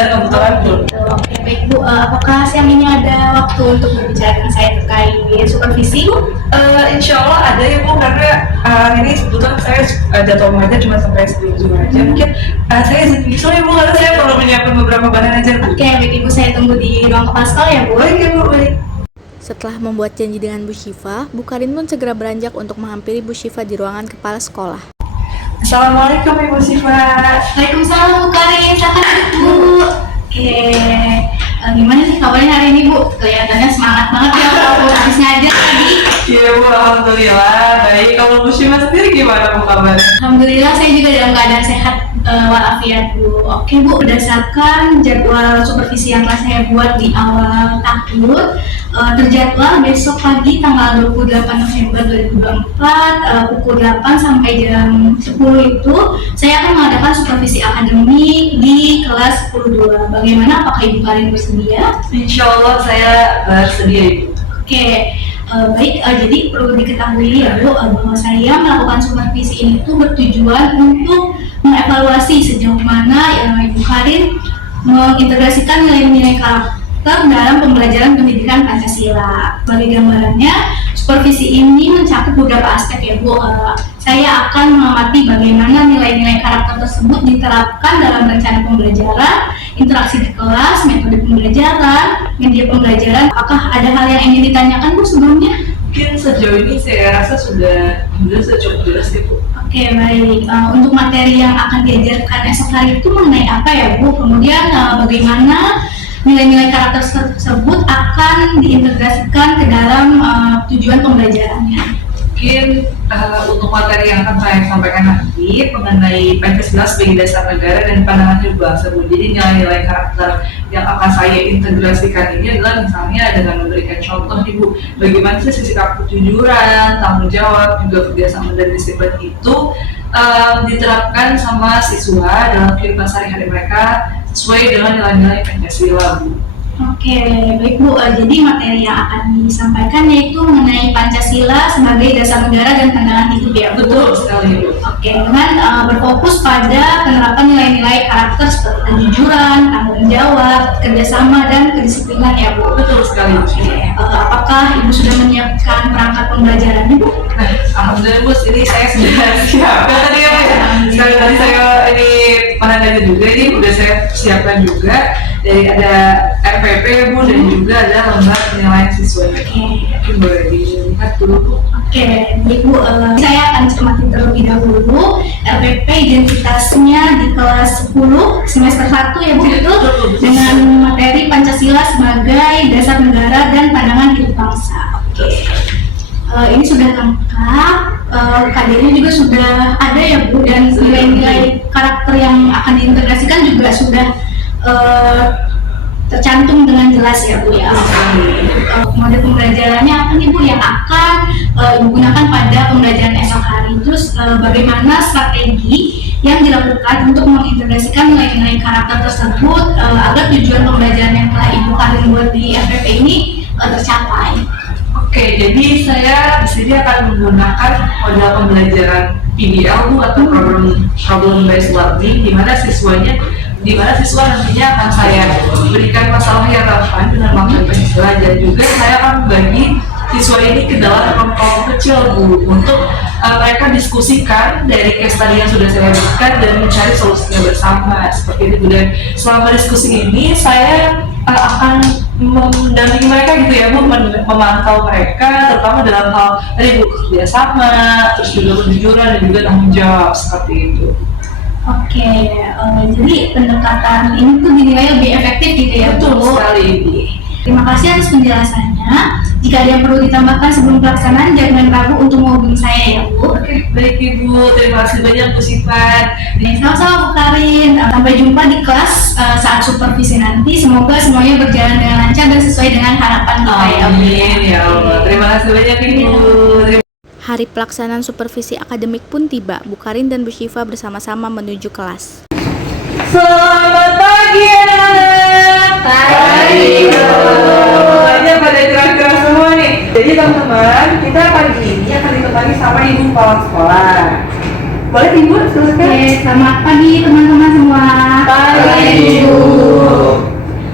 dan kebetulan belum. Oke, baik Bu. Apakah siang ini ada waktu untuk berbicara dengan saya terkait supervisi Bu? Insya Allah ada ya Bu, karena ini kebetulan saya jadwal mengajar cuma sampai 10 aja. Mungkin saya izin nyusul ya Bu, karena saya perlu menyiapkan beberapa bahan ajar Bu. Oke, baik Ibu, saya tunggu di ruang kepala sekolah ya Bu. Baik ya Bu, baik. Setelah membuat janji dengan Bu Syifa, Bu Karin pun segera beranjak untuk menghampiri Bu Syifa di ruangan kepala sekolah. Assalamualaikum Ibu Syifa. Waalaikumsalam Bu Karin, silakan Bu. Oke, gimana sih kabarnya hari ini Bu? Kelihatannya semangat banget ya Bu, habis ngajar tadi. Iya Bu, alhamdulillah baik. Kalau Bu Syifa sendiri gimana Bu kabarnya? Alhamdulillah saya juga dalam keadaan sehat walafiat Bu. Oke Bu, berdasarkan jadwal supervisi yang telah saya buat di awal tahun, terjadwal besok pagi tanggal 28 November 2024 pukul 8 sampai jam 10 itu saya akan mengadakan supervisi akademik di kelas 10-2. Bagaimana, apakah Ibu Karin bersedia? Insya Allah saya bersedia Ibu. Oke, baik, jadi perlu diketahui ya Bu, bahwa saya melakukan supervisi ini tuh bertujuan untuk mengevaluasi sejauh mana Ibu Karin mengintegrasikan nilai-nilai karakter dalam pembelajaran pendidikan Pancasila. Sebagai gambarannya, supervisi ini mencakup beberapa aspek ya Bu. Saya akan mengamati bagaimana nilai-nilai karakter tersebut diterapkan dalam rencana pembelajaran, interaksi di kelas, metode pembelajaran, media pembelajaran. Apakah ada hal yang ingin ditanyakan Bu sebelumnya? Mungkin sejauh ini saya rasa sudah cukup jelas ya Bu. Oke, baik. Untuk materi yang akan diajarkan esok hari itu mengenai apa ya Bu? Kemudian bagaimana nilai-nilai karakter tersebut akan diintegrasikan ke dalam tujuan pembelajarannya? Mungkin untuk materi yang akan saya sampaikan nanti mengenai Pancasila sebagai dasar negara dan pandangan hidup bangsa Bu. Jadi nilai-nilai karakter yang akan saya integrasikan ini adalah misalnya dengan memberikan contoh nih Bu, bagaimana sih sikap kejujuran, tanggung jawab, juga kerjasama dan disiplin itu diterapkan sama siswa dalam kehidupan sehari-hari mereka sesuai dengan nilai-nilai Pancasila Bu. Oke, baik Bu. Jadi materi yang akan disampaikan yaitu mengenai Pancasila sebagai dasar negara dan pandangan hidup ya Bu. Betul sekali Bu. Oke, dengan berfokus pada penerapan nilai-nilai karakter seperti kejujuran, tanggung jawab, kerjasama, dan kedisiplinan ya Bu. Betul sekali. Oke, apakah Ibu sudah menyiapkan perangkat pembelajarannya Bu? Nah, alhamdulillah Bu, ini saya sudah siap. Tadi ya Bu, sekali tadi saya ini pandangannya juga, ini udah saya siapkan juga. Dari ada RPP Bu dan juga ada lembar penilaian siswanya. Mungkin boleh dilihat dulu Bu. Oke, Ibu, saya akan cermati terlebih dahulu RPP identitasnya di kelas 10 semester 1 ya Bu, itu dengan materi Pancasila sebagai dasar negara dan pandangan hidup bangsa. Oke. Ini sudah lengkap, KD-nya juga sudah ada ya Bu, dan nilai-nilai karakter yang akan diintegrasikan juga sudah tercantum dengan jelas ya Bu ya. Model pembelajarannya apa nih Bu yang akan digunakan pada pembelajaran esok hari, terus bagaimana strategi yang dilakukan untuk mengintegrasikan nilai-nilai karakter tersebut agar tujuan pembelajaran yang telah Ibu Karin buat di FPP ini tercapai. Oke, jadi saya di sini akan menggunakan model pembelajaran PBL Bu atau problem based learning, di mana siswa nantinya akan saya berikan masalah yang relevan dengan materi Pancasila, dan juga saya akan membagi siswa ini ke dalam kelompok kecil Bu untuk mereka diskusikan dari case study yang sudah saya berikan dan mencari solusinya bersama seperti itu. Dan selama diskusi ini saya akan mendampingi mereka gitu ya Bu, memantau mereka terutama dalam hal tadi Bu, kerjasama, terus juga kejujuran dan juga tanggung jawab seperti itu. Oke, jadi pendekatan ini tuh dinilai lebih efektif gitu ya Bu. Betul sekali Bu. Terima kasih atas penjelasannya. Jika ada yang perlu ditambahkan sebelum pelaksanaan, jangan ragu untuk menghubungi saya ya Bu. Oke, baik Ibu. Terima kasih banyak Bu Sifat. Sama-sama Bu Karin. Sampai jumpa di kelas saat supervisi nanti. Semoga semuanya berjalan dengan lancar dan sesuai dengan harapan kita ya Bu. Amin ya Allah. Terima kasih banyak Ibu. Hari pelaksanaan supervisi akademik pun tiba. Bu Karin dan Bu Syifa bersama-sama menuju kelas. Selamat pagi anak-anak. Pagi. Semuanya pada cerah-cerah semua nih. Jadi teman-teman, kita pagi ini akan ditemani sama Ibu Kepala Sekolah. Boleh Ibu, silakan. Oke, selamat pagi teman-teman semua. Pagi, Bu.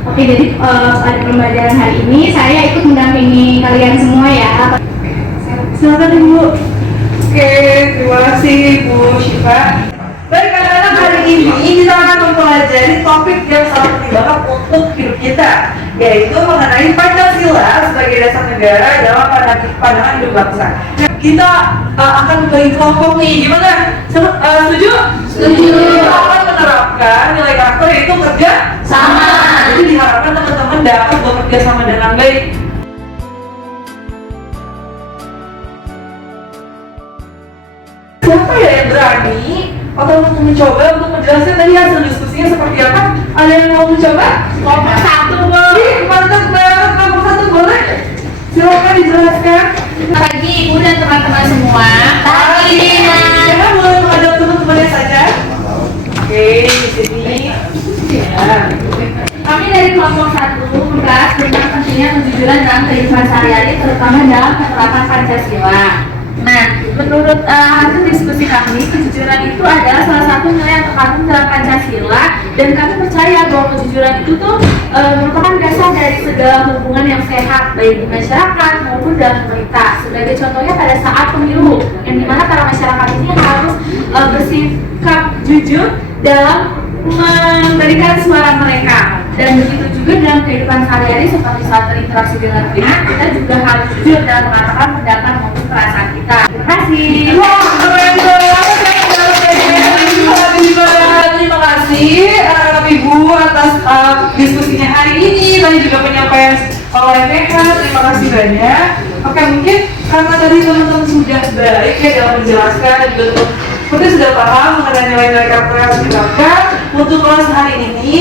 Oke, jadi pada pembelajaran hari ini saya ikut mendampingi kalian semua ya. Silakan Ibu. Oke, terima kasih Bu Syifa. Baik anak-anak, hari ini kita akan mempelajari topik yang sangat penting banget untuk hidup kita, yaitu mengenai Pancasila sebagai dasar negara dalam pandangan hidup bangsa. Kita akan membagi kelompok nih, gimana? Setuju? Setuju. Kita akan menerapkan nilai karakter yaitu kerja sama. Jadi diharapkan teman-teman dapat bekerja sama dengan baik. Siapa ya yang berani atau untuk mencoba untuk menjelaskan tadi hasil diskusinya seperti apa? Ada yang mau mencoba? Kelompok satu, Bu. Mantap banget, kelompok satu boleh? Silakan dijelaskan. Pagi Ibu dan teman-teman semua. Pagi. Kita boleh menghadap teman-temannya saja. Oke, di sini. Ya. Kami dari kelompok 1 membahas tentang pentingnya kejujuran dalam kehidupan sehari-hari, terutama dalam penerapan Pancasila. Nah, menurut hasil diskusi kami, kejujuran itu adalah salah satu nilai yang terkandung dalam Pancasila, dan kami percaya bahwa kejujuran itu tuh merupakan dasar dari segala hubungan yang sehat, baik di masyarakat maupun dalam pemerintah. Sebagai contohnya pada saat pemilu, yang dimana para masyarakat ini harus bersikap jujur dalam memberikan suara mereka. Dan begitu juga dalam kehidupan sehari-hari seperti saat berinteraksi dengan pihak, kita juga harus jujur dalam mengatakan pendapat maupun perasaan kita. Terima kasih. Wah, keren banget. Terima kasih anak-anak Ibu atas diskusinya hari ini. Tadi juga penyampaian oleh Meka. Terima kasih banyak. Oke, mungkin karena tadi teman-teman sudah baik ya dalam menjelaskan dan juga seperti sudah paham mengenai nilai-nilai karakter yang harus diterapkan untuk kelas hari ini.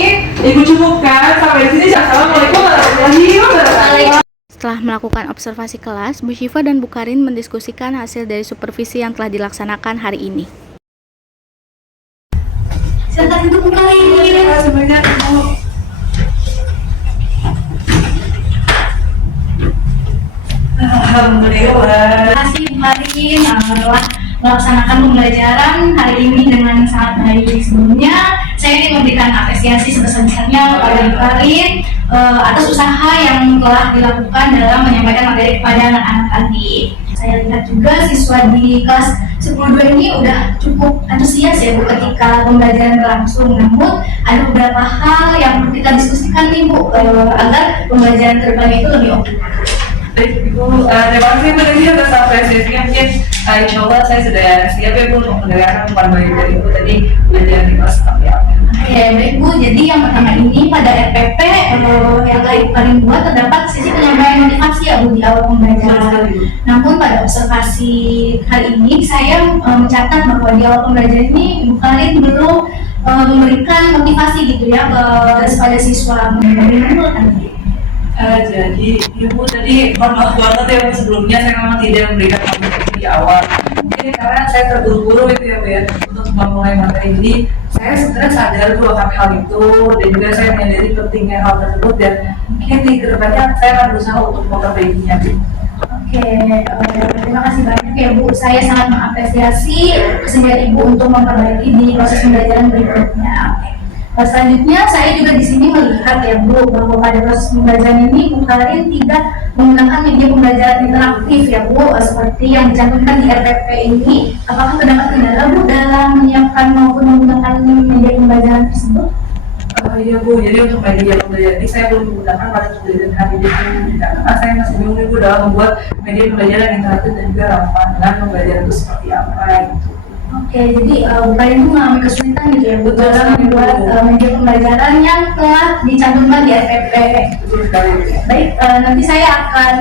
Ibu cukupkan sampai di sini. Assalamualaikum warahmatullahi wabarakatuh. Setelah melakukan observasi kelas, Bu Syifa dan Bu Karin mendiskusikan hasil dari supervisi yang telah dilaksanakan hari ini. Silakan duduk kembali. Terima kasih banyak Ibu. Alhamdulillah. Terima kasih Bu Karin telah melaksanakan pembelajaran hari ini dengan sangat baik. Sebelumnya, saya ingin memberikan apresiasi sebesar-besarnya kepada Bu Karin atas usaha yang telah dilakukan dalam menyampaikan materi kepada anak-anak tadi. Saya lihat juga siswa di kelas 10-2 ini udah cukup antusias ya Bu ketika pembelajaran berlangsung. Namun ada beberapa hal yang perlu kita diskusikan nih Bu agar pembelajaran kedepannya itu lebih optimal. Baik Ibu, terima kasih Bu tadi atas apresiasinya. Mungkin insya Allah saya sudah siap ya Bu untuk mendengarkan pandangan dari Ibu tadi belajar di kelas seperti apa. Oke, baik Bu. Jadi yang pertama ini pada RPP yang paling buat terdapat sisi penyampaian motivasi ya Bu di awal pembelajaran. Namun pada observasi hari ini saya mencatat bahwa di awal pembelajaran ini Bu Karin belum memberikan motivasi gitu ya kepada siswa. Bagaimana tadi? Jadi Ibu tadi mohon maaf banget ya Bu, sebelumnya saya memang tidak memberikan materi di awal. Mungkin karena saya terburu-buru itu ya Bu ya untuk memulai materi ini. Saya sebenarnya sadar Bu akan hal itu dan juga saya menyadari pentingnya hal tersebut, dan mungkin di kedepannya saya akan berusaha untuk memperbaikinya Bu. Oke, terima kasih banyak ya Bu. Saya sangat mengapresiasi kesediaan Ibu untuk memperbaiki di proses pembelajaran berikutnya. Selanjutnya saya juga di sini melihat ya Bu bahwa pada proses pembelajaran ini Bu Karin tidak menggunakan media pembelajaran interaktif ya Bu seperti yang dicantumkan di RPP ini. Apakah terdapat kendala Bu dalam menyiapkan maupun menggunakan media pembelajaran tersebut? Iya Bu, jadi untuk media pembelajaran ini saya belum menggunakan pada pembelajaran hari ini karena saya masih bingung Bu dalam membuat media pembelajaran interaktif dan juga ramah dengan pembelajaran itu seperti apa gitu. Oke, jadi Bu Karin itu mengalami kesulitan gitu ya Bu dalam membuat media pembelajaran yang telah dicantumkan di RPP. Betul sekali Bu. Baik, nanti saya akan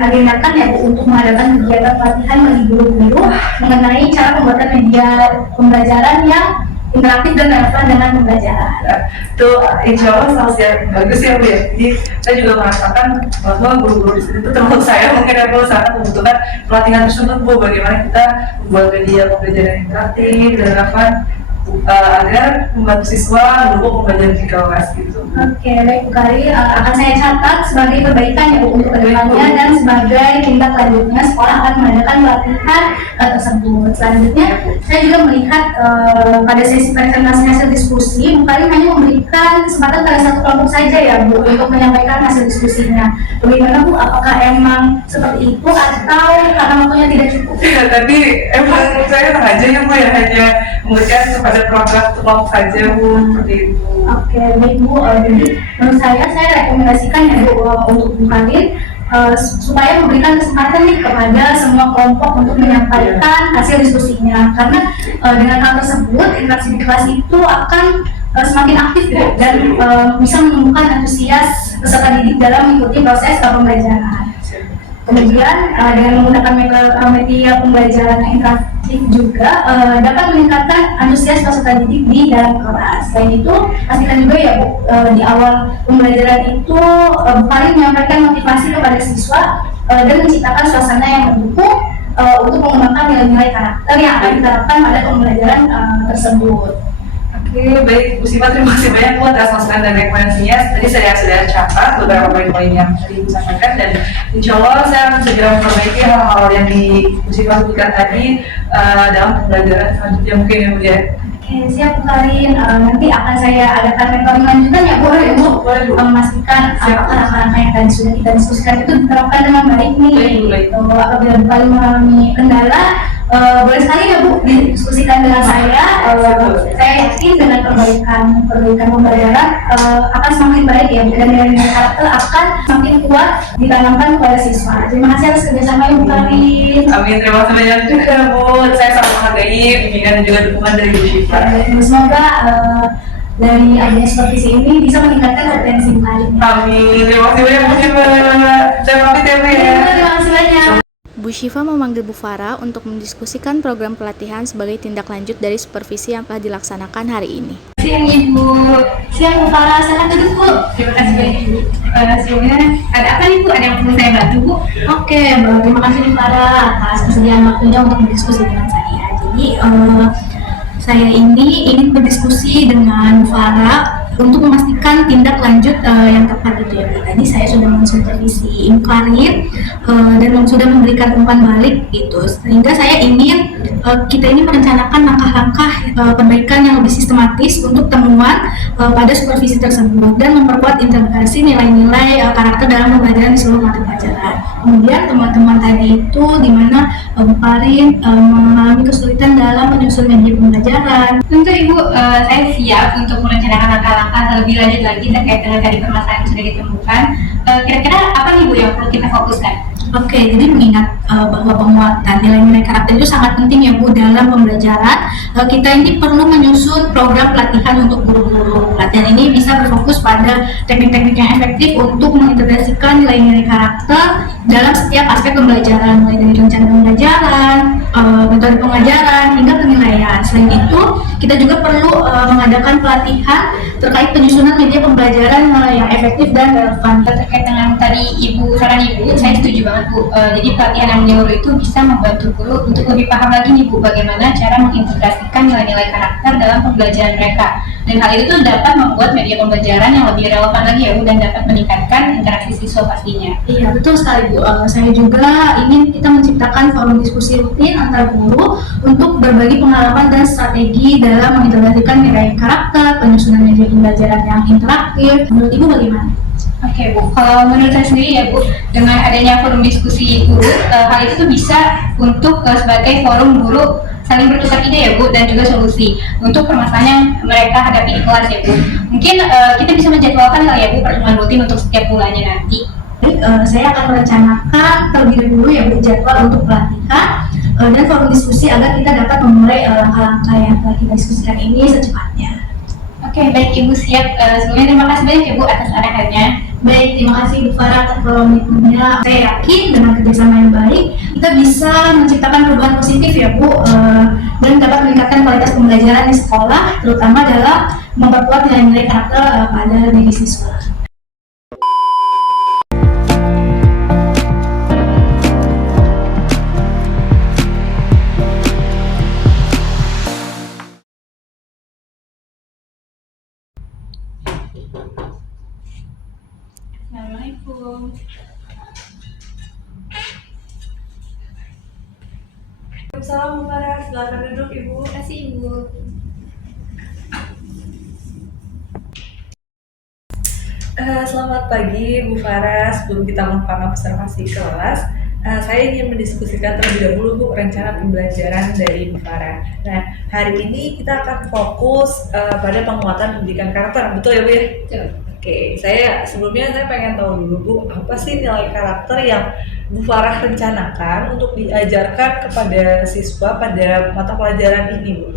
agendakan ya Bu untuk mengadakan kegiatan pelatihan bagi guru-guru mengenai cara pembuatan media pembelajaran yang interaktif dan relevan dengan pembelajaran. Itu insya Allah sangat bagus ya Bu ya. Jadi saya juga merasakan bahwa guru-guru di sini itu termasuk saya mungkin yang perlu sangat membutuhkan pelatihan tersebut Bu, bagaimana kita membuat media pembelajaran interaktif dan relevan agar membantu siswa mendukung pembelajaran di kelas gitu. Oke, baik Bu Karin, akan saya catat sebagai perbaikan ya Bu untuk kedepannya dan sebagai tindak lanjutnya sekolah akan mengadakan pelatihan tersebut. Selanjutnya, saya juga melihat pada sesi presentasi hasil diskusi, Bu Karin hanya memberikan kesempatan pada satu kelompok saja ya Bu untuk menyampaikan hasil diskusinya. Bagaimana Bu? Apakah emang seperti itu atau karena waktunya tidak cukup? Ya, tapi emang saya sengaja ya Bu ya, hanya memberikan kepada program kelompok saja Bu, seperti itu. Oke, baik Bu. Jadi menurut saya rekomendasikan ya Bu untuk Bu Karin supaya memberikan kesempatan nih kepada semua kelompok untuk menyampaikan hasil diskusinya, karena dengan hal tersebut interaksi di kelas itu akan semakin aktif Bu, dan bisa menumbuhkan antusias peserta didik dalam mengikuti proses pembelajaran. Kemudian dengan menggunakan media pembelajaran yang interaktif juga dapat meningkatkan antusias peserta didik di dalam kelas. Selain itu, pastikan juga ya Bu, di awal pembelajaran itu Bu Karin menyampaikan motivasi kepada siswa dan menciptakan suasana yang mendukung untuk mengembangkan nilai-nilai karakter yang akan diterapkan pada pembelajaran tersebut. Oke, baik Bu Siva, terima kasih banyak Bu atas masukan dan rekomendasinya. Tadi saya sudah catat beberapa poin-poin yang tadi Bu sampaikan, dan insya Allah saya akan segera memperbaiki hal-hal yang di Bu Siva sebutkan tadi dalam pembelajaran selanjutnya mungkin ya Bu ya. Oke, siap Bu Karin. Nanti akan saya adakan mentoring lanjutan ya Bu, memastikan apakah langkah-langkah yang tadi sudah kita diskusikan itu diterapkan dengan baik nih. Baik. Apabila Bu Karin mengalami kendala, boleh sekali ya Bu didiskusikan dengan saya. Saya yakin dengan perbaikan pembelajaran akan semakin baik ya, dan nilai-nilai karakter akan semakin kuat ditanamkan kepada siswa. Terima kasih atas kerjasama Bu Karin. Amin, terima kasih banyak juga Bu. Saya sangat menghargai bimbingan dan juga dukungan dari Bu Siva. Semoga dari adanya supervisi ini bisa meningkatkan kompetensi Bu Karin. Amin, terima kasih banyak Bu Siva. Saya pamit ya Bu ya. Terima kasih banyak. Bu Syifa memanggil Bu Farah untuk mendiskusikan program pelatihan sebagai tindak lanjut dari supervisi yang telah dilaksanakan hari ini. Siang Ibu, siang Bu Farah, silakan duduk Bu. Terima kasih banyak Bu. Sebelumnya ada apa nih Bu? Ada yang perlu saya bantu Bu? Oke, terima kasih Bu Farah atas kesediaan waktunya untuk berdiskusi dengan saya. Jadi saya ini ingin berdiskusi dengan Bu Farah untuk memastikan tindak lanjut yang tepat gitu ya Bu. Tadi saya sudah mensupervisi Ibu Karin dan sudah memberikan umpan balik gitu, sehingga saya ingin kita ini merencanakan langkah-langkah perbaikan yang lebih sistematis untuk temuan pada supervisi tersebut dan memperkuat integrasi nilai-nilai karakter dalam pembelajaran di seluruh mata pelajaran. Kemudian teman-teman tadi itu di mana Bu Karin mengalami kesulitan dalam menyusun media pembelajaran. Tentu Ibu, saya siap untuk merencanakan langkah-langkah lebih lanjut lagi terkait dengan tadi permasalahan yang sudah ditemukan. Kira-kira apa nih Bu yang perlu kita fokuskan? Oke, jadi mengingat bahwa penguatan nilai-nilai karakter itu sangat penting ya Bu dalam pembelajaran, kita ini perlu menyusun program pelatihan untuk guru-guru. Pelatihan ini bisa berfokus pada teknik-teknik yang efektif untuk mengintegrasikan nilai-nilai karakter dalam setiap aspek pembelajaran, mulai dari rencana pembelajaran, metode pengajaran, hingga penilaian. Selain itu, kita juga perlu mengadakan pelatihan terkait penyusunan media pembelajaran yang efektif dan relevan. Terkait dengan tadi saran Ibu, saya setuju banget Bu. Jadi pelatihan yang menyeluruh itu bisa membantu guru untuk lebih paham lagi nih Bu bagaimana cara mengintegrasikan nilai-nilai karakter dalam pembelajaran mereka. Dan hal itu dapat membuat media pembelajaran yang lebih relevan lagi ya Bu, dan dapat meningkatkan interaksi siswa pastinya. Iya, betul sekali Bu. Saya juga ingin kita menciptakan forum diskusi rutin antar guru untuk berbagi pengalaman dan strategi dalam mengintegrasikan nilai karakter, penyusunan media pembelajaran yang interaktif. Menurut Ibu bagaimana? Oke Bu, kalau menurut saya sendiri ya Bu, dengan adanya forum diskusi guru, hal itu tuh bisa untuk sebagai forum guru saling bertukar ide ya Bu, dan juga solusi untuk permasalahan yang mereka hadapi di kelas ya Bu. Mungkin kita bisa menjadwalkan kali ya Bu pertemuan rutin untuk setiap bulannya nanti. Saya akan merencanakan terlebih dahulu ya Bu jadwal untuk pelatihan dan forum diskusi agar kita dapat memulai langkah-langkah yang telah kita diskusikan ini secepatnya. Oke, baik Ibu siap. Sebelumnya terima kasih banyak ya Bu atas arahannya. Baik, terima kasih Bu Farah atas komitmennya. Saya yakin dengan kerjasama yang baik kita bisa menciptakan perubahan positif ya Bu, dan dapat meningkatkan kualitas pembelajaran di sekolah, terutama dalam memperkuat nilai-nilai karakter pada diri siswa. Assalamualaikum. Waalaikumsalam Bu Farah, silakan duduk Ibu. Terima kasih Ibu. Selamat pagi Bu Farah, sebelum kita melakukan observasi kelas, saya ingin mendiskusikan terlebih dahulu Bu rencana pembelajaran dari Bu Farah. Nah, hari ini kita akan fokus pada penguatan pendidikan karakter, betul ya Bu ya? Betul. Oke, sebelumnya saya pengen tahu dulu Bu, apa sih nilai karakter yang Bu Farah rencanakan untuk diajarkan kepada siswa pada mata pelajaran ini Bu?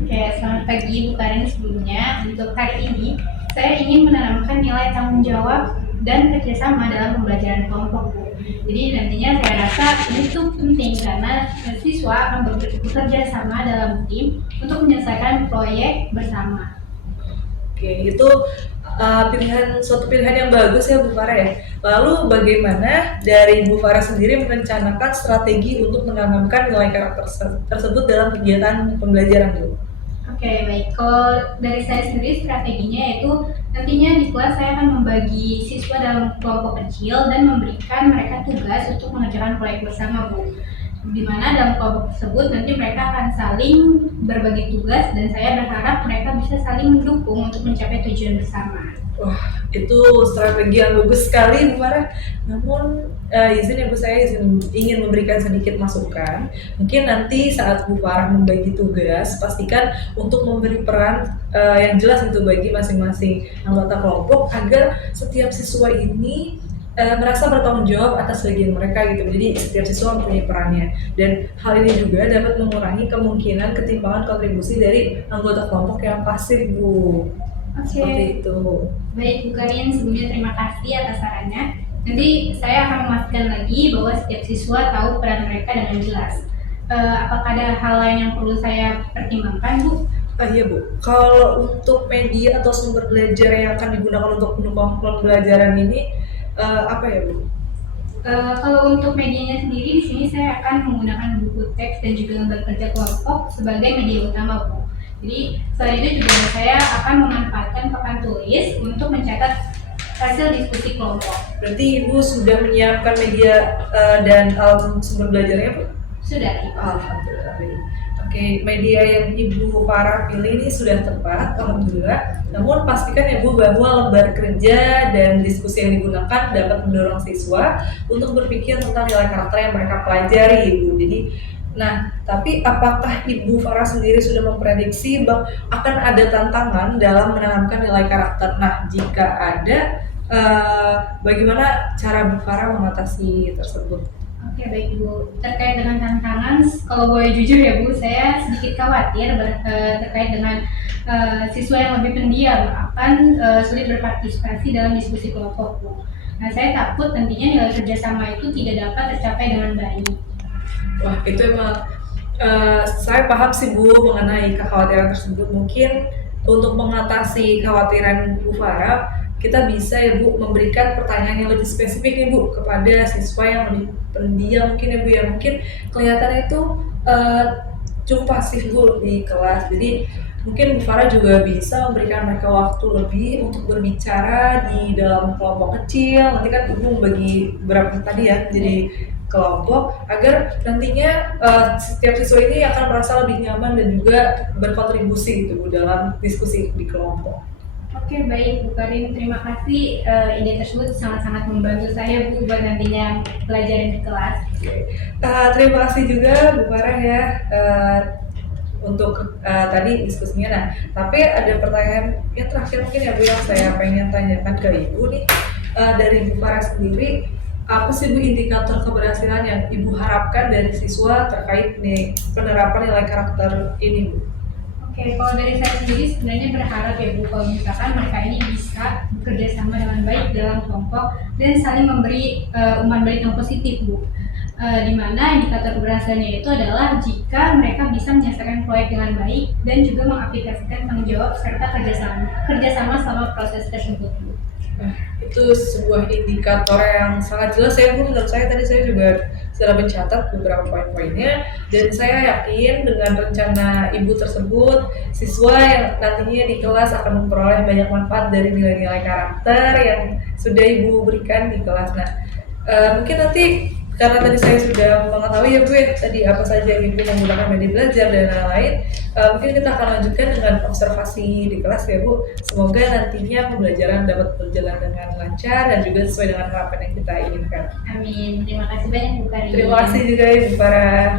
Oke, selamat pagi Bu Karin. Sebelumnya, untuk hari ini saya ingin menanamkan nilai tanggung jawab dan kerjasama dalam pembelajaran kelompok Bu. Jadi nantinya saya rasa ini tuh penting karena siswa akan bekerja sama dalam tim untuk menyelesaikan proyek bersama. Oke, itu suatu pilihan yang bagus ya Bu Farah ya. Lalu bagaimana dari Bu Farah sendiri merencanakan strategi untuk menanamkan nilai karakter tersebut dalam kegiatan pembelajaran Bu? Oke, baik. Kalau dari saya sendiri strateginya yaitu nantinya di kelas saya akan membagi siswa dalam kelompok kecil dan memberikan mereka tugas untuk mengerjakan proyek bersama Bu. Di mana dalam kelompok tersebut nanti mereka akan saling berbagi tugas dan saya berharap mereka bisa saling mendukung untuk mencapai tujuan bersama. Wah, itu strategi yang bagus sekali Bu Farah. Namun izin ya Bu, saya ingin memberikan sedikit masukan. Mungkin nanti saat Bu Farah membagi tugas, pastikan untuk memberi peran yang jelas itu bagi masing-masing anggota kelompok agar setiap siswa ini merasa bertanggung jawab atas bagian mereka gitu. Jadi setiap siswa mempunyai perannya dan hal ini juga dapat mengurangi kemungkinan ketimpangan kontribusi dari anggota kelompok yang pasif Bu. Seperti itu. Baik Bu Karin, sebelumnya terima kasih atas sarannya. Nanti saya akan memastikan lagi bahwa setiap siswa tahu peran mereka dengan jelas. Apakah ada hal lain yang perlu saya pertimbangkan Bu? Iya Bu, kalau untuk media atau sumber belajar yang akan digunakan untuk mendukung pembelajaran ini apa ya Bu? Kalau untuk medianya sendiri, di sini saya akan menggunakan buku teks dan juga lembar kerja kelompok sebagai media utama Bu. Jadi selain itu juga saya akan memanfaatkan papan tulis untuk mencatat hasil diskusi kelompok. Berarti Ibu sudah menyiapkan media dan alat sumber belajarnya Bu? Sudah Ibu. Alhamdulillah. Oke, media yang Ibu Farah pilih ini sudah tepat, alhamdulillah. Namun pastikan ya Bu bahwa lembar kerja dan diskusi yang digunakan dapat mendorong siswa untuk berpikir tentang nilai karakter yang mereka pelajari Ibu. Jadi, tapi apakah Ibu Farah sendiri sudah memprediksi bahwa akan ada tantangan dalam menanamkan nilai karakter? Nah, jika ada, bagaimana cara Bu Farah mengatasi tersebut? Oke baik Bu, terkait dengan tantangan, kalau boleh jujur ya Bu, saya sedikit khawatir terkait dengan siswa yang lebih pendiam akan sulit berpartisipasi dalam diskusi kelompok Bu. Nah saya takut nantinya nilai kerjasama itu tidak dapat tercapai dengan baik. Wah itu emang saya paham sih Bu mengenai kekhawatiran tersebut. Mungkin untuk mengatasi kekhawatiran Bu Farah, kita bisa ya Bu memberikan pertanyaan yang lebih spesifik nih Bu kepada siswa yang lebih pendiam mungkin ya Bu ya, mungkin kelihatannya itu cukup pasif Bu di kelas. Jadi mungkin Bu Farah juga bisa memberikan mereka waktu lebih untuk berbicara di dalam kelompok kecil. Nanti kan Ibu membagi berapa tadi ya jadi kelompok agar nantinya setiap siswa ini akan merasa lebih nyaman dan juga berkontribusi gitu Bu dalam diskusi di kelompok. Oke baik Bu Karin, terima kasih ide tersebut sangat-sangat membantu saya Bu buat nantinya pelajaran di kelas. Terima kasih juga Bu Farah ya untuk tadi diskusinya. Nah, tapi ada pertanyaan yang terakhir mungkin ya Bu yang saya pengen tanyakan ke Ibu nih dari Bu Farah sendiri, apa sih Bu indikator keberhasilan yang Ibu harapkan dari siswa terkait nih penerapan nilai karakter ini Bu? Oke, kalau dari saya sendiri sebenarnya berharap ya Bu, kalau misalkan mereka ini bisa bekerja sama dengan baik dalam kelompok dan saling memberi umpan balik yang positif Bu. Di mana indikator keberhasilannya itu adalah jika mereka bisa menyelesaikan proyek dengan baik dan juga mengaplikasikan tanggung jawab serta kerjasama selama proses tersebut Bu. Itu sebuah indikator yang sangat jelas ya Bu. Menurut saya tadi saya juga sudah mencatat beberapa poin-poinnya, dan saya yakin dengan rencana Ibu tersebut, siswa yang nantinya di kelas akan memperoleh banyak manfaat dari nilai-nilai karakter yang sudah Ibu berikan di kelas. Nah, mungkin nanti karena tadi saya sudah mengetahui ya Bu ya, tadi apa saja yang Ibu menggunakan media belajar dan lain-lain, mungkin kita akan lanjutkan dengan observasi di kelas ya Bu. Semoga nantinya pembelajaran dapat berjalan dengan lancar dan juga sesuai dengan harapan yang kita inginkan. Amin. Terima kasih banyak Bu Karin. Terima kasih juga Ibu Farah.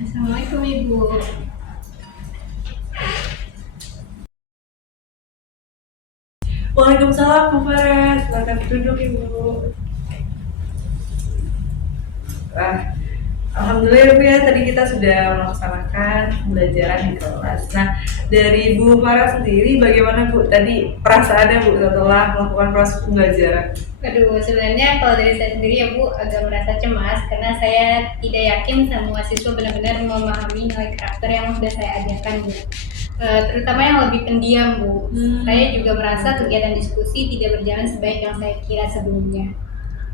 Assalamualaikum Ibu. Waalaikumsalam Bu Farah, silakan duduk Ibu. Alhamdulillah Bu ya, tadi kita sudah melaksanakan pembelajaran di kelas. Nah, dari Bu Farah sendiri bagaimana Bu tadi perasaannya Bu setelah melakukan proses pembelajaran? Aduh, sebenarnya kalau dari saya sendiri ya Bu agak merasa cemas karena saya tidak yakin semua siswa benar-benar memahami nilai karakter yang sudah saya ajarkan Bu. Terutama yang lebih pendiam Bu. Saya juga merasa kegiatan diskusi tidak berjalan sebaik yang saya kira sebelumnya.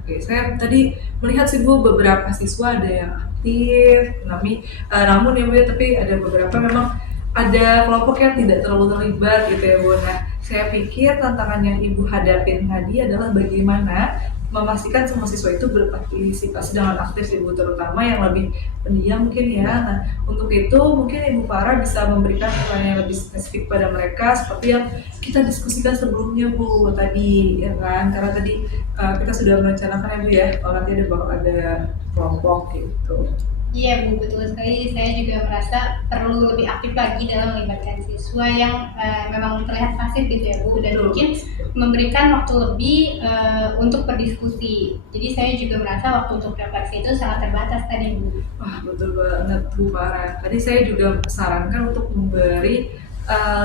Oke, saya tadi melihat sih Bu beberapa siswa ada yang aktif, namun ya Bu ya, tapi ada beberapa memang ada kelompok yang tidak terlalu terlibat gitu ya Bu. Nah, saya pikir tantangan yang Ibu hadapin tadi adalah bagaimana memastikan semua siswa itu berpartisipasi dengan aktif Ibu, terutama yang lebih pendiam mungkin ya. Nah, untuk itu mungkin Ibu Farah bisa memberikan pertanyaan yang lebih spesifik pada mereka seperti yang kita diskusikan sebelumnya Bu tadi ya kan, karena tadi kita sudah merencanakan ya Bu ya, kalau nanti bakal ada kelompok gitu. Iya Bu, betul sekali. Saya juga merasa perlu lebih aktif lagi dalam melibatkan siswa yang memang terlihat pasif gitu ya Bu, dan Betul. mungkin memberikan waktu lebih untuk berdiskusi. Jadi saya juga merasa waktu untuk refleksi itu sangat terbatas tadi Bu. Wah, betul banget Bu Farah. Tadi saya juga sarankan untuk memberi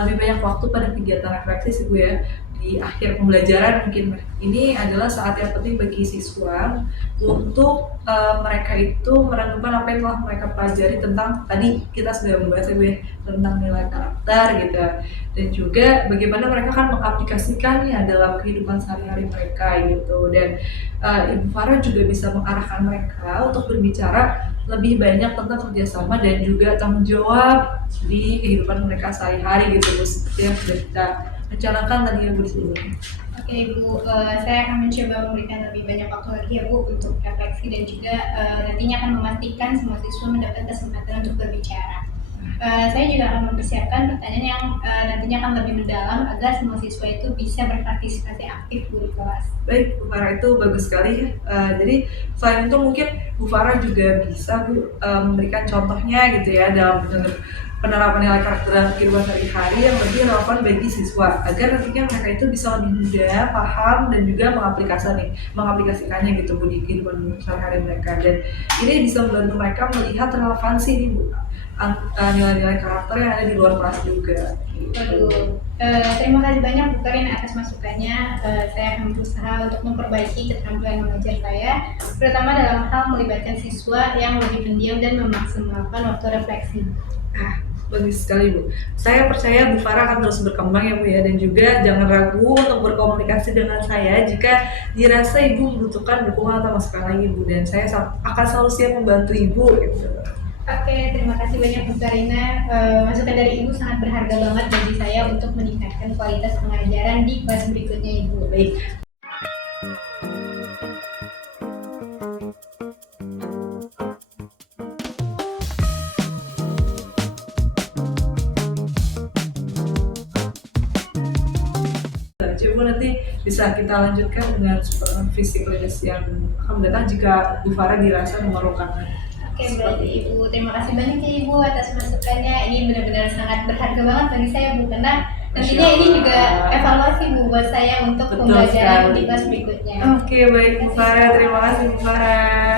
lebih banyak waktu pada kegiatan refleksi sih Bu ya, di akhir pembelajaran mungkin. Ini adalah saat yang penting bagi siswa untuk mereka itu merenungkan apa yang telah mereka pelajari tentang, tadi kita sudah membahas ya Bu ya, tentang nilai karakter gitu, dan juga bagaimana mereka kan mengaplikasikannya dalam kehidupan sehari-hari mereka gitu. Dan Ibu Farah juga bisa mengarahkan mereka untuk berbicara lebih banyak tentang kerjasama dan juga tanggung jawab di kehidupan mereka sehari-hari gitu Bu, seperti yang sudah kita rencanakan tadi ya Bu di sini. Oke Bu, saya akan mencoba memberikan lebih banyak waktu lagi ya Bu untuk refleksi dan juga nantinya akan memastikan semua siswa mendapat kesempatan untuk berbicara. Saya juga akan mempersiapkan pertanyaan yang nantinya akan lebih mendalam agar semua siswa itu bisa berpartisipasi aktif Bu di kelas. Baik, Bu Farah, itu bagus sekali ya. Jadi selain itu mungkin Bu Farah juga bisa Bu memberikan contohnya gitu ya dalam penerapan nilai karakter dalam kehidupan sehari-hari yang lebih relevan bagi siswa, agar nantinya mereka itu bisa lebih mudah paham dan juga mengaplikasikannya gitu Bu di kehidupan sehari-hari mereka. Dan ini bisa membantu mereka melihat relevansi nih Bu, nilai-nilai karakter yang ada di luar kelas juga. Aduh, terima kasih banyak Bu Karin atas masukannya. Saya akan berusaha untuk memperbaiki keterampilan mengajar saya, terutama dalam hal melibatkan siswa yang lebih pendiam dan memaksimalkan waktu refleksi. Bagus sekali Bu. Saya percaya Bu Farah akan terus berkembang ya Bu ya, dan juga jangan ragu untuk berkomunikasi dengan saya jika dirasa Ibu membutuhkan dukungan atau masukan lagi Bu, dan saya akan selalu siap membantu Ibu gitu. Oke, terima kasih banyak Bu Karina. Masukan dari Ibu sangat berharga banget bagi saya untuk meningkatkan kualitas pengajaran di kelas berikutnya Ibu. Baik. Coba nanti bisa kita lanjutkan dengan supervisi klinis yang akan datang jika Bu Farah dirasa memerlukan. Oke, berarti Ibu. Terima kasih banyak ya Ibu atas masukannya. Ini benar-benar sangat berharga banget bagi saya Bu, karena nantinya ini juga evaluasi Bu buat saya untuk Betul pembelajaran sekali. di kelas berikutnya. Oke, baik Bu Farah, terima kasih Bu Farah.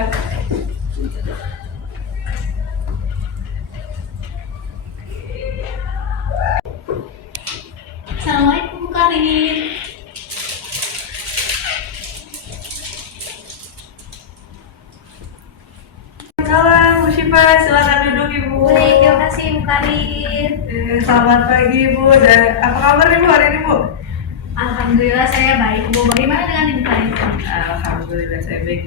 Assalamualaikum Bu Karin. Salam Bu Syifa, silakan duduk Ibu. Baik, terima kasih Bu Karin. Selamat pagi Bu, dan apa kabar Ibu hari ini Bu? Alhamdulillah saya baik Bu. Bagaimana dengan Ibu Karin? Alhamdulillah saya baik.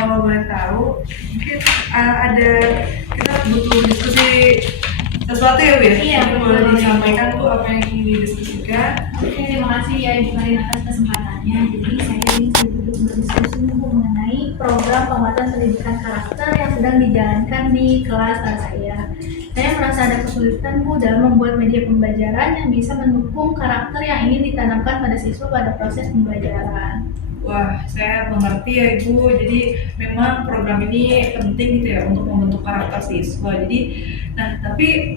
Kalau boleh tahu, mungkin ada kita butuh diskusi sesuatu ya Bu ya? Iya, Mungkin boleh betul. disampaikan Bu apa yang ingin didiskusikan. Oke, terima kasih ya Ibu Karin atas kesempatannya. Jadi saya ingin sedikit berdiskusi Bu mengenai program penguatan pendidikan karakter yang sedang dijalankan di kelas saya. Saya merasa ada kesulitan Bu dalam membuat media pembelajaran yang bisa mendukung karakter yang ingin ditanamkan pada siswa pada proses pembelajaran. Wah, saya mengerti ya Ibu. Jadi memang program ini penting gitu ya untuk membentuk karakter siswa. Jadi, nah tapi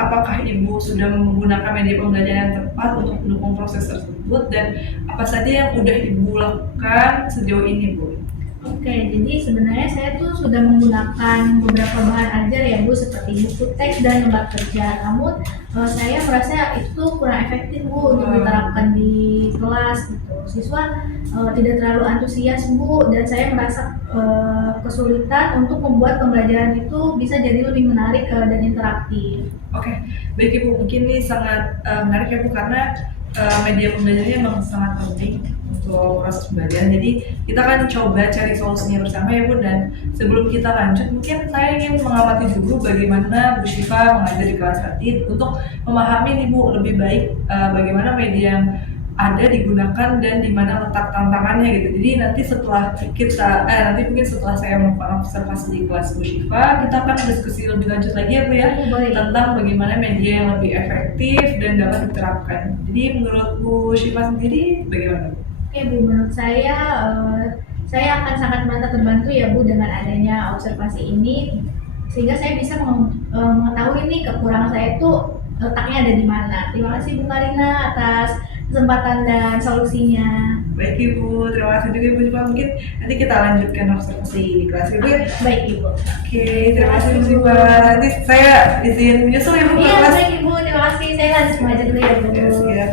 apakah Ibu sudah menggunakan media pembelajaran yang tepat untuk mendukung proses tersebut, dan apa saja yang udah Ibu lakukan sejauh ini Bu? Oke, jadi sebenarnya saya tuh sudah menggunakan beberapa bahan ajar ya Bu, seperti buku teks dan lembar kerja. Namun saya merasa itu kurang efektif Bu untuk diterapkan di kelas gitu. Siswa tidak terlalu antusias Bu, dan saya merasa kesulitan untuk membuat pembelajaran itu bisa jadi lebih menarik dan interaktif. Oke, baik Ibu, mungkin ini sangat menarik ya Bu, karena media pembelajarannya memang sangat penting untuk proses pembelajaran. Jadi kita akan coba cari solusinya bersama ya Bu, dan sebelum kita lanjut mungkin saya ingin mengamati dulu bagaimana Bu Syifa mengajar di kelas nanti untuk memahami nih Bu lebih baik bagaimana media yang ada digunakan dan di mana letak tantangannya gitu. Jadi nanti setelah nanti mungkin setelah saya melakukan observasi di kelas Bu Syifa, kita akan diskusi lebih lanjut lagi ya Bu ya, Boleh. tentang bagaimana media yang lebih efektif dan dapat diterapkan. Jadi menurut Bu Syifa sendiri bagaimana Bu? Oke Bu, menurut saya akan sangat merasa terbantu ya Bu dengan adanya observasi ini, sehingga saya bisa mengetahui nih kekurangan saya itu letaknya ada di mana. Terima kasih Bu Karina atas kesempatan dan solusinya. Baik Ibu, terima kasih juga Ibu Syifa. Mungkin nanti kita lanjutkan observasi di kelas Ibu ya. Baik Ibu. Oke, terima kasih Bu Syifa. Nanti saya izin menyusul ya Bu ke Iya kelas. baik Ibu, terima kasih. Saya lanjut mengajar dulu ya Bu. Ya, siap.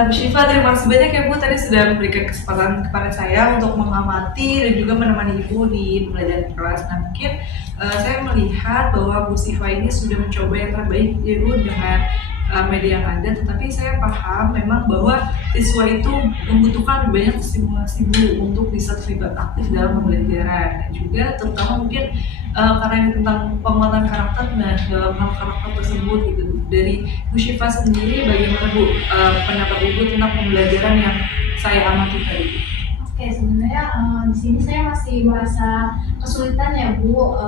Bu Syifa, terima kasih banyak ya Bu, tadi sudah memberikan kesempatan kepada saya untuk mengamati dan juga menemani Ibu di pembelajaran kelas. Nah mungkin saya melihat bahwa Bu Syifa ini sudah mencoba yang terbaik ya Bu dengan media yang ada, tetapi saya paham memang bahwa siswa itu membutuhkan banyak stimulasi Bu untuk bisa terlibat aktif dalam pembelajaran, dan juga terutama mungkin karena ini tentang penguatan karakter. Nah dalam hal karakter tersebut gitu, dari Bu Syifa sendiri bagaimana Bu pendapat Ibu tentang pembelajaran yang saya amati tadi? Oke, sebenarnya di sini saya masih merasa kesulitan ya Bu.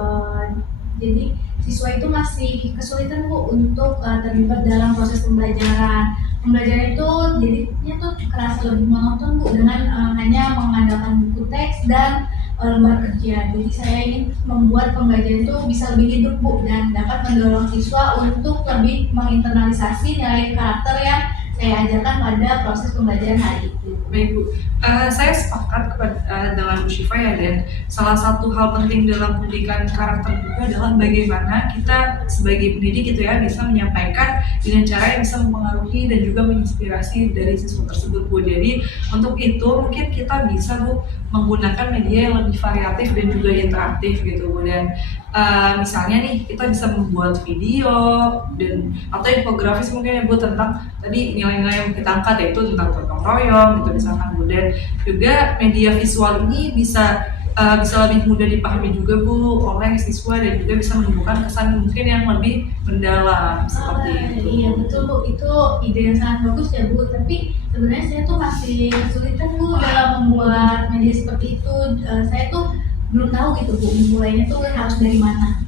Jadi siswa itu masih kesulitan Bu untuk terlibat dalam proses pembelajaran. Pembelajaran itu jadinya tuh kerasa lebih monoton Bu dengan hanya mengandalkan buku teks dan lembar kerja. Jadi saya ingin membuat pembelajaran itu bisa lebih hidup Bu, dan dapat mendorong siswa untuk lebih menginternalisasi nilai karakter yang saya ajarkan pada proses pembelajaran hari itu. Baik Bu, saya sepakat dengan Bu Syifa ya, dan salah satu hal penting dalam pendidikan karakter juga adalah bagaimana kita sebagai pendidik gitu ya bisa menyampaikan dengan cara yang bisa mempengaruhi dan juga menginspirasi dari siswa tersebut Bu. Jadi untuk itu mungkin kita bisa Bu menggunakan media yang lebih variatif dan juga interaktif gitu Bu, dan misalnya nih kita bisa membuat video dan atau infografis mungkin ya Bu tentang tadi nilai-nilai yang kita angkat, yaitu tentang gotong royong gitu misalkan Bu, dan juga media visual ini bisa lebih mudah dipahami juga Bu oleh siswa dan juga bisa menumbuhkan kesan mungkin yang lebih mendalam seperti itu. Iya betul Bu, itu ide yang sangat bagus ya Bu. Tapi sebenarnya saya tuh masih kesulitan Bu dalam membuat media seperti itu. Saya tuh belum tahu gitu Bu, mulainya tuh harus dari mana.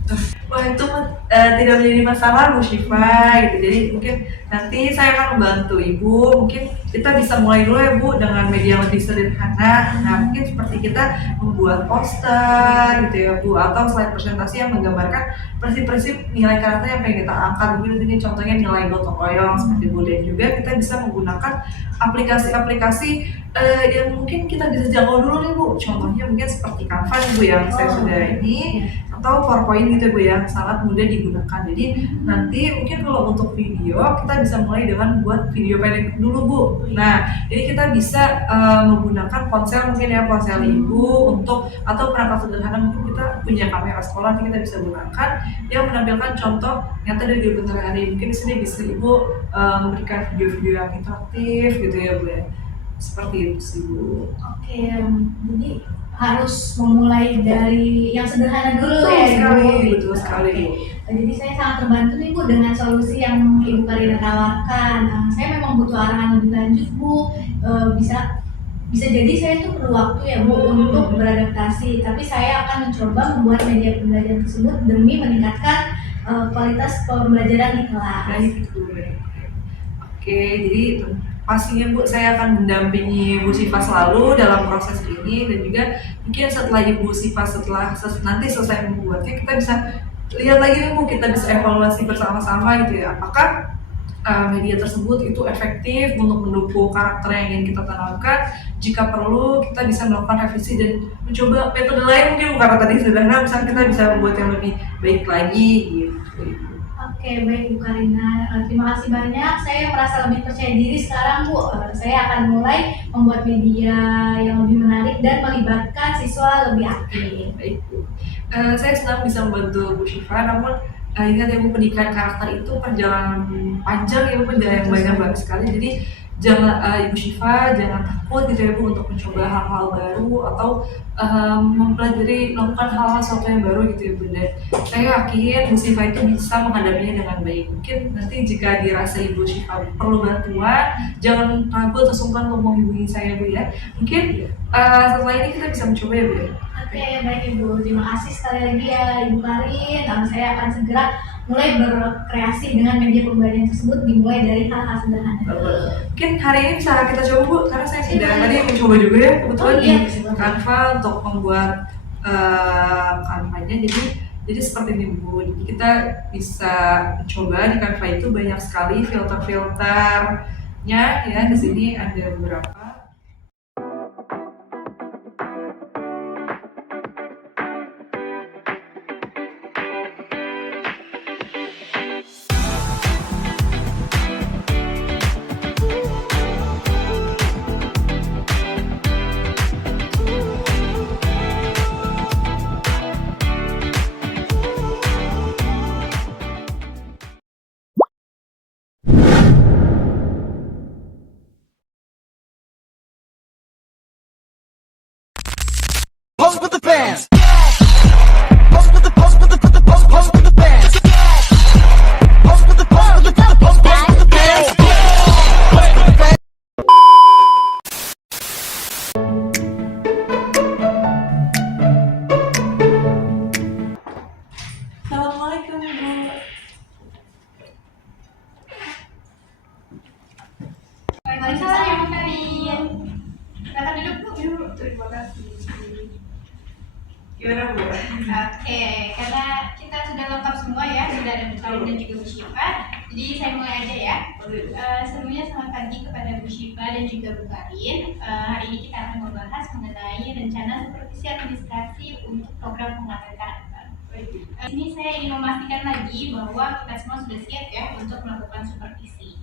Wah itu tidak menjadi masalah Bu Syifa gitu. Jadi mungkin nanti saya akan membantu Ibu. Mungkin kita bisa mulai dulu ya Bu dengan media yang lebih sederhana. Nah mungkin seperti kita membuat poster gitu ya Bu, atau slide presentasi yang menggambarkan prinsip-prinsip nilai karakter yang pengen kita angkat. Mungkin ini contohnya nilai gotong royong seperti Bu, dan juga kita bisa menggunakan aplikasi-aplikasi yang mungkin kita bisa jangkau dulu nih Bu. Contohnya mungkin seperti Canva nih Bu yang saya sudah ini, atau PowerPoint gitu Bu yang sangat mudah digunakan. Jadi nanti mungkin kalau untuk video kita bisa mulai dengan buat video pendek dulu Bu. Nah jadi kita bisa menggunakan ponsel mungkin ya, ponsel Ibu untuk, atau perangkat sederhana mungkin kita punya kamera sekolah, nanti kita bisa gunakan yang menampilkan contoh nyata dari kehidupan sehari-hari. Mungkin di sini bisa Ibu memberikan video-video yang interaktif gitu ya Bu ya. Seperti itu sih Bu. Oke, jadi harus memulai dari yang sederhana dulu Betul ya sekali, Ibu. betul sekali, Oke. Bu. Jadi saya sangat terbantu nih Bu dengan solusi yang Ibu Karina tawarkan. Saya memang butuh arahan lebih lanjut Bu. Bisa jadi saya tuh perlu waktu ya Bu untuk beradaptasi. Tapi saya akan mencoba membuat media pembelajaran tersebut demi meningkatkan kualitas pembelajaran di kelas. Baik Bu. Oke, jadi itu pastinya Bu, saya akan mendampingi Bu Syifa selalu dalam proses ini, dan juga mungkin setelah Ibu Syifa nanti selesai membuatnya, kita bisa lihat lagi nih Bu, kita bisa evaluasi bersama-sama gitu ya, apakah media tersebut itu efektif untuk mendukung karakter yang ingin kita tanamkan. Jika perlu kita bisa melakukan revisi dan mencoba metode lain mungkin Bu, karena tadi sederhana, misalnya kita bisa membuat yang lebih baik lagi gitu. Oke, baik Bu Karina. Terima kasih banyak. Saya merasa lebih percaya diri sekarang Bu. Saya akan mulai membuat media yang lebih menarik dan melibatkan siswa lebih aktif. Baik Bu. Saya senang bisa membantu Bu Syifa, namun ingat ya Bu, pendidikan karakter itu perjalanan panjang ya Bu, perjalanan yang banyak sekali. Jadi jangan Ibu Syifa jangan takut gitu ya Bu untuk mencoba hal-hal baru atau melakukan hal-hal sesuatu yang baru gitu ya Bu. Dan saya yakin Bu Syifa itu bisa menghadapinya dengan baik. Mungkin nanti jika dirasa Ibu Syifa perlu bantuan, jangan ragu atau sungkan untuk menghubungi saya Bu ya. Mungkin setelah ini kita bisa mencoba ya Bu ya. Oke, baik Ibu. Terima kasih sekali lagi ya Ibu Karin. Saya akan segera mulai berkreasi dengan media pembelajaran tersebut, dimulai dari hal-hal sederhana. Mungkin hari ini bisa kita coba Bu, karena saya sudah tadi mencoba juga ya kebetulan di Canva untuk membuat Canva-nya. Jadi seperti ini Bu, jadi kita bisa coba di Canva itu banyak sekali filter-filternya ya. Di sini ada beberapa. Pose with the fans. Pose with the pose with the pose with the fans. Pose with the pose with the pose with the fans. Assalamualaikum Bu. Waalaikumsalam ya Bu Karin. Silakan duduk Bu. Terima kasih. Gimana Bu? Oke, karena kita sudah lengkap semua ya, sudah ada Bu Karin dan juga Bu Syifa. Jadi saya mulai aja ya. Sebelumnya selamat pagi kepada Bu Syifa dan juga Bu Karin. Hari ini kita akan membahas mengenai rencana supervisi administrasi untuk program penguatan karakter. Ini saya ingin memastikan lagi bahwa kita semua sudah siap ya untuk melakukan supervisi.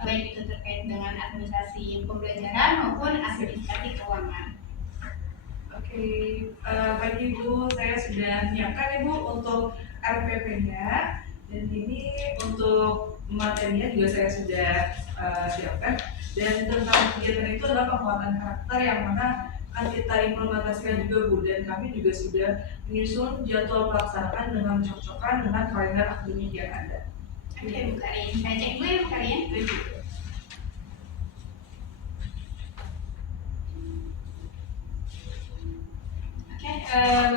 Baik itu terkait dengan administrasi pembelajaran maupun administrasi keuangan. Oke, pagi Bu, saya sudah menyiapkan Ibu untuk RPP-nya, dan ini untuk materinya juga saya sudah siapkan. Dan tentang kegiatan itu adalah penguatan karakter yang mana akan kita implementasikan juga Bu, dan kami juga sudah menyusun jadwal pelaksanaan dengan mencocokkan dengan kalender akademik yang ada. Oke, Bu Karin. Saya cek dulu ya, Bu Karin. Oke,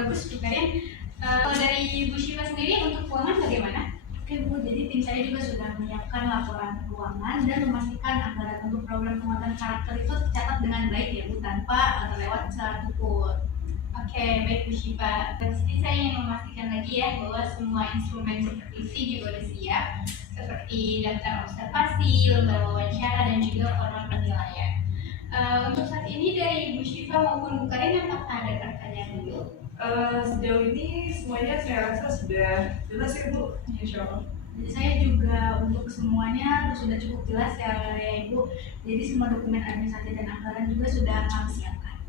bagus Bu Karin. Kalau dari Bu Syifa sendiri untuk keuangan bagaimana? Oke Bu, jadi tim saya juga sudah menyiapkan laporan keuangan dan memastikan anggaran untuk program penguatan karakter itu tercatat dengan baik ya Bu, tanpa terlewat satupun. Oke, baik Bu Syifa. Dan sini saya ingin memastikan lagi ya bahwa semua instrumen supervisi juga sudah siap, seperti daftar observasi, lembar wawancara, dan juga format penilaian. Untuk saat ini dari Bu Syifa maupun Bu Karin, apakah ada pertanyaan dulu? Sejauh ini semuanya saya rasa sudah jelas ya Bu, insya Allah. Jadi saya juga untuk semuanya sudah cukup jelas ya Ibu. Jadi semua dokumen administrasi dan anggaran juga sudah kami siapkan.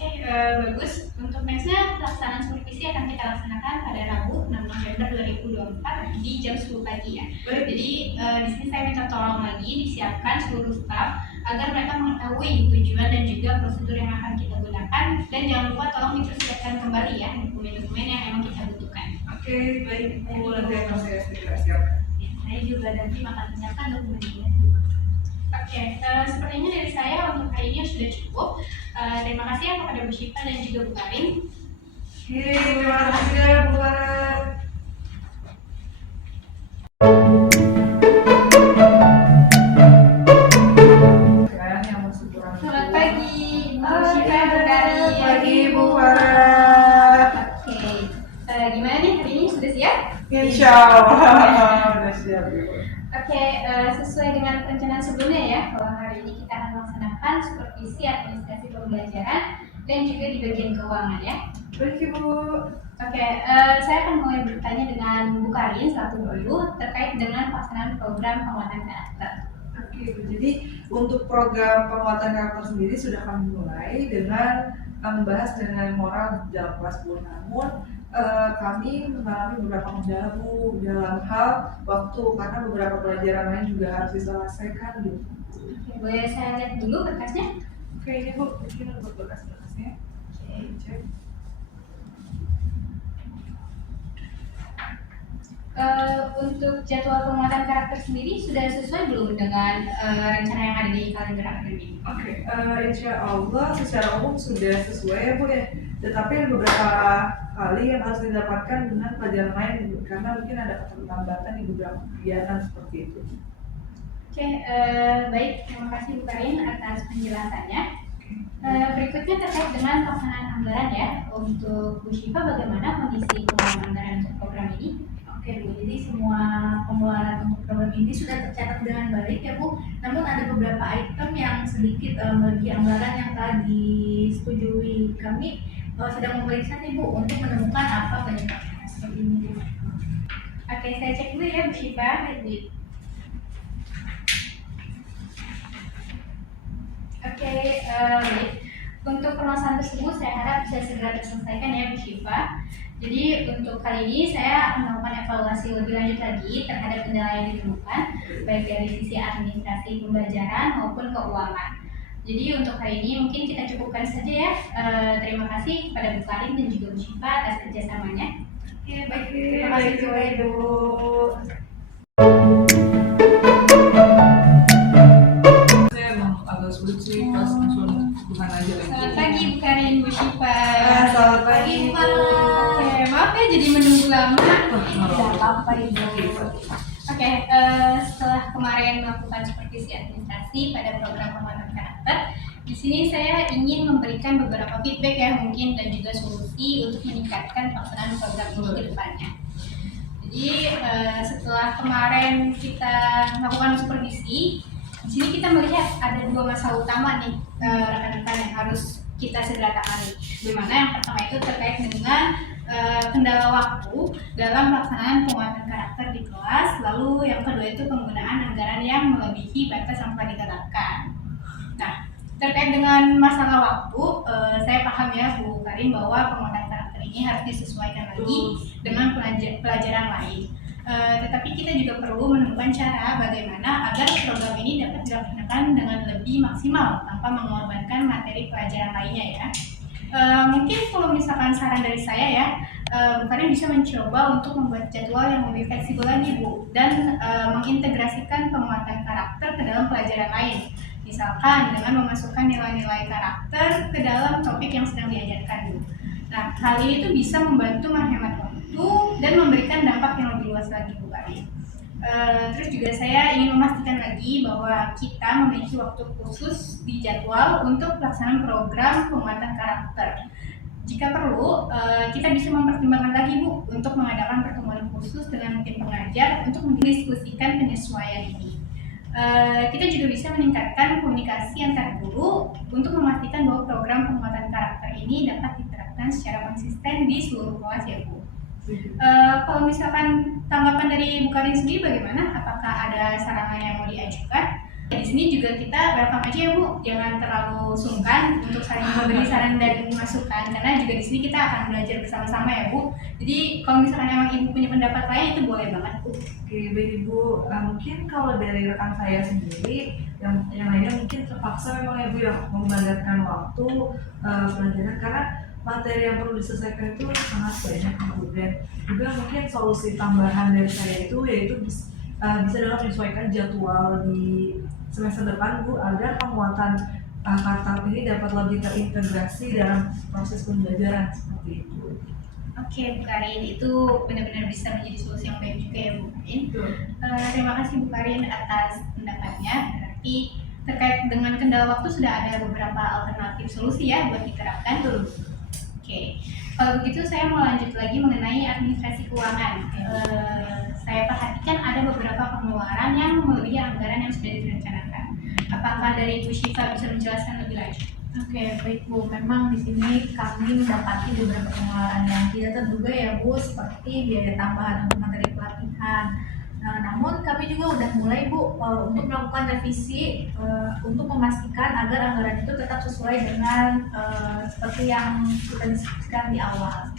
Oke, bagus. Untuk nextnya pelaksanaan supervisi akan kita laksanakan pada Rabu 6 November 2024 di jam 10 pagi ya. Jadi di sini saya minta tolong lagi disiapkan seluruh staf agar mereka mengetahui tujuan dan juga prosedur yang akan kita gunakan, dan jangan lupa tolong dipersiapkan kembali ya dokumen-dokumen yang memang kita butuhkan. Oke, baik Bu, nanti akan saya segera siapkan. Ya, saya juga dan tim akan menyiapkan dokumennya. Oke, sepertinya dari saya untuk hari ini sudah cukup. Terima kasih ya kepada Bu Syifa dan juga Bu Karin. Oke, terima kasih ya Bu Farah. Selamat pagi, Bu Syifa, Bu Karin. Pagi Bu Farah. Oke, gimana nih hari ini sudah siap? Insya Allah udah siap Ibu. Oke, sesuai dengan perencanaan sebelumnya ya, bahwa hari ini kita akan melaksanakan supervisi administrasi pembelajaran dan juga di bagian keuangan ya. Baik Ibu. Oke, saya akan mulai bertanya dengan Bu Karin selaku guru terkait dengan pelaksanaan program penguatan karakter. Oke Bu, jadi untuk program penguatan karakter sendiri sudah kami mulai dengan membahas dengan moral dalam kelas Bu. Namun kami mengalami beberapa kendala Bu dalam hal waktu, karena beberapa pelajaran lain juga harus diselesaikan Bu. Oke, boleh saya lihat dulu berkasnya? Oke, ini Bu, ini untuk berkas-berkasnya. Oke, cek. Untuk jadwal penguatan karakter sendiri sudah sesuai belum dengan rencana yang ada di kalender akademik? Oke, insya Allah secara umum sudah sesuai ya Bu ya. Tetapi ada beberapa kali yang harus didapatkan dengan pelajaran lain Bu, karena mungkin ada keterlambatan di beberapa kegiatan seperti itu. Oke, baik. Terima kasih Bu Karin atas penjelasannya. Berikutnya terkait dengan pelaksanaan anggaran ya. Untuk Bu Syifa, bagaimana kondisi pengelolaan anggaran untuk program ini? Oke Bu, jadi semua pengeluaran untuk program ini sudah tercatat dengan baik ya Bu. Namun ada beberapa item yang sedikit melebihi anggaran yang telah disetujui. Kami sedang memeriksa nih Bu untuk menemukan apa penyebabnya seperti ini Bu. Oke, saya cek dulu ya Bu Syifa. Oke, baik. Untuk permasalahan tersebut saya harap bisa segera terselesaikan ya Bu Syifa. Jadi untuk kali ini saya akan melakukan evaluasi lebih lanjut lagi terhadap kendala yang ditemukan, baik dari sisi administrasi pembelajaran maupun keuangan. Jadi untuk hari ini mungkin kita cukupkan saja ya. Terima kasih kepada Bu Karin dan juga Bu Syifa atas kerjasamanya. Oke, baik. Terima kasih juga Ibu. Saya emang agak sulit sih pas langsung bukan aja lagi. Selamat pagi Bu Karin, Bu Syifa. Selamat pagi Bu. Oke, maaf ya jadi menunggu lama. Tidak apa-apa Ibu. Oke, setelah kemarin melakukan supervisi administrasi pada program penguatan karakter, Di sini saya ingin memberikan beberapa feedback ya mungkin dan juga solusi untuk meningkatkan pelaksanaan program ini ke depannya. Jadi setelah kemarin kita melakukan supervisi, di sini kita melihat ada dua masalah utama nih rekan-rekan yang harus kita segera tangani. Di mana yang pertama itu terkait dengan kendala waktu dalam pelaksanaan penguatan karakter di kelas, lalu yang kedua itu penggunaan anggaran yang melebihi batas yang telah ditetapkan. Nah, terkait dengan masalah waktu, saya paham ya Bu Karin bahwa penguatan karakter ini harus disesuaikan lagi dengan pelajaran lain. Tetapi kita juga perlu menemukan cara bagaimana agar program ini dapat dilaksanakan dengan lebih maksimal tanpa mengorbankan materi pelajaran lainnya ya. Mungkin kalau misalkan saran dari saya ya, Bu Karin bisa mencoba untuk membuat jadwal yang lebih fleksibel lagi Bu, dan mengintegrasikan penguatan karakter ke dalam pelajaran lain. Misalkan dengan memasukkan nilai-nilai karakter ke dalam topik yang sedang diajarkan Bu. Nah, hal ini tuh bisa membantu menghemat waktu dan memberikan dampak yang lebih luas lagi Bu Karin. Terus juga saya ingin memastikan lagi bahwa kita memiliki waktu khusus di jadwal untuk pelaksanaan program penguatan karakter. Jika perlu, kita bisa mempertimbangkan lagi Bu untuk mengadakan pertemuan khusus dengan tim pengajar untuk mendiskusikan penyesuaian ini. Kita juga bisa meningkatkan komunikasi antar guru untuk memastikan bahwa program penguatan karakter ini dapat diterapkan secara konsisten di seluruh kelas ya Bu. Kalau misalkan tanggapan dari Bu Karin sendiri bagaimana? Apakah ada saran yang mau diajukan? Di sini juga kita welcome aja ya Bu, jangan terlalu sungkan untuk saling memberi saran dan masukan, karena juga di sini kita akan belajar bersama-sama ya Bu. Jadi kalau misalkan emang Ibu punya pendapat lain itu boleh banget Bu. Oke, baik Ibu. Mungkin kalau dari rekan saya sendiri, yang lainnya mungkin terpaksa memang ya Bu yang membanggakan waktu pelajaran karena materi yang perlu diselesaikan itu sangat banyak Bu. Dan juga mungkin solusi tambahan dari saya itu yaitu bisa dalam menyesuaikan jadwal di semester depan Bu, agar penguatan karakter ini dapat lebih terintegrasi dalam proses pembelajaran seperti itu. Oke Bu Karin, itu benar-benar bisa menjadi solusi yang baik juga ya Bu Karin. Terima kasih Bu Karin atas pendapatnya. Berarti terkait dengan kendala waktu sudah ada beberapa alternatif solusi ya buat diterapkan. Oke, kalau begitu saya mau lanjut lagi mengenai administrasi keuangan. Saya perhatikan ada beberapa pengeluaran yang melebihi anggaran yang sudah direncanakan. Apakah dari Bu Syifa bisa menjelaskan lebih lanjut? Oke, baik Bu. Memang di sini kami mendapati beberapa pengeluaran yang tidak terduga ya Bu, seperti biaya tambahan untuk materi pelatihan. Nah, namun kami juga udah mulai Bu untuk melakukan revisi untuk memastikan agar anggaran itu tetap sesuai dengan seperti yang kita diskusikan di awal.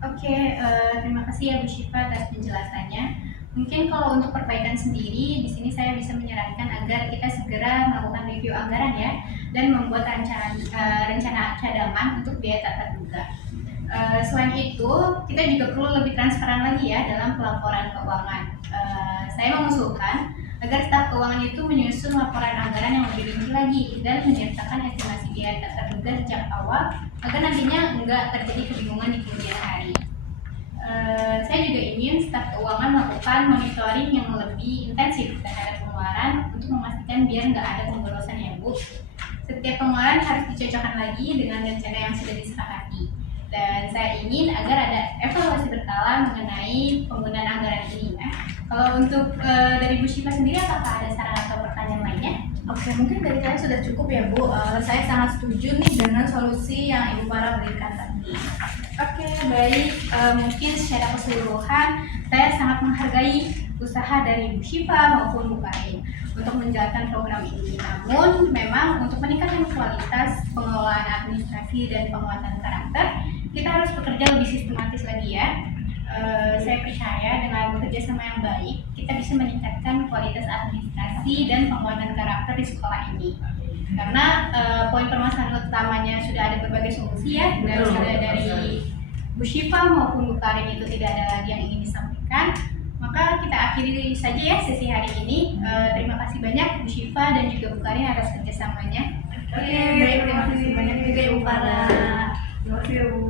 Oke, terima kasih ya Bu Syifa atas penjelasannya. Mungkin kalau untuk perbaikan sendiri, di sini saya bisa menyarankan agar kita segera melakukan review anggaran ya, dan membuat rencana cadangan untuk biaya tak terduga. Selain itu, kita juga perlu lebih transparan lagi ya dalam pelaporan keuangan. Saya mengusulkan agar staf keuangan itu menyusun laporan anggaran yang lebih rinci lagi dan menyertakan estimasi biaya tak terduga sejak awal agar nantinya enggak terjadi kebingungan di kemudian hari. Saya juga ingin staf keuangan melakukan monitoring yang lebih intensif terhadap pengeluaran untuk memastikan biar nggak ada pemborosan ya Bu. Setiap pengeluaran harus dicocokkan lagi dengan rencana yang sudah disepakati. Dan saya ingin agar ada evaluasi berkala mengenai penggunaan anggaran ini ya. Kalau untuk dari Bu Syifa sendiri, apakah ada saran atau pertanyaan lainnya? Oke, mungkin dari saya sudah cukup ya Bu. Saya sangat setuju nih dengan solusi yang Ibu Farah berikan tadi. Oke, baik. Mungkin secara keseluruhan saya sangat menghargai usaha dari Bu Syifa maupun Bu Karin untuk menjalankan program ini. Namun, memang untuk meningkatkan kualitas pengelolaan administrasi dan penguatan karakter, kita harus bekerja lebih sistematis lagi ya. Saya percaya dengan bekerja sama yang baik, kita bisa meningkatkan kualitas administrasi dan penguatan karakter di sekolah ini. Karena poin permasalahan utamanya sudah ada berbagai solusi ya, dan sudah dari Bu Syifa maupun Bu Karin itu tidak ada lagi yang ingin disampaikan. Maka kita akhiri saja ya sesi hari ini. Terima kasih banyak Bu Syifa dan juga Bu Karin atas kerjasamanya. Oke, baik, terima kasih banyak juga Ibu Farah. Terima kasih Bu.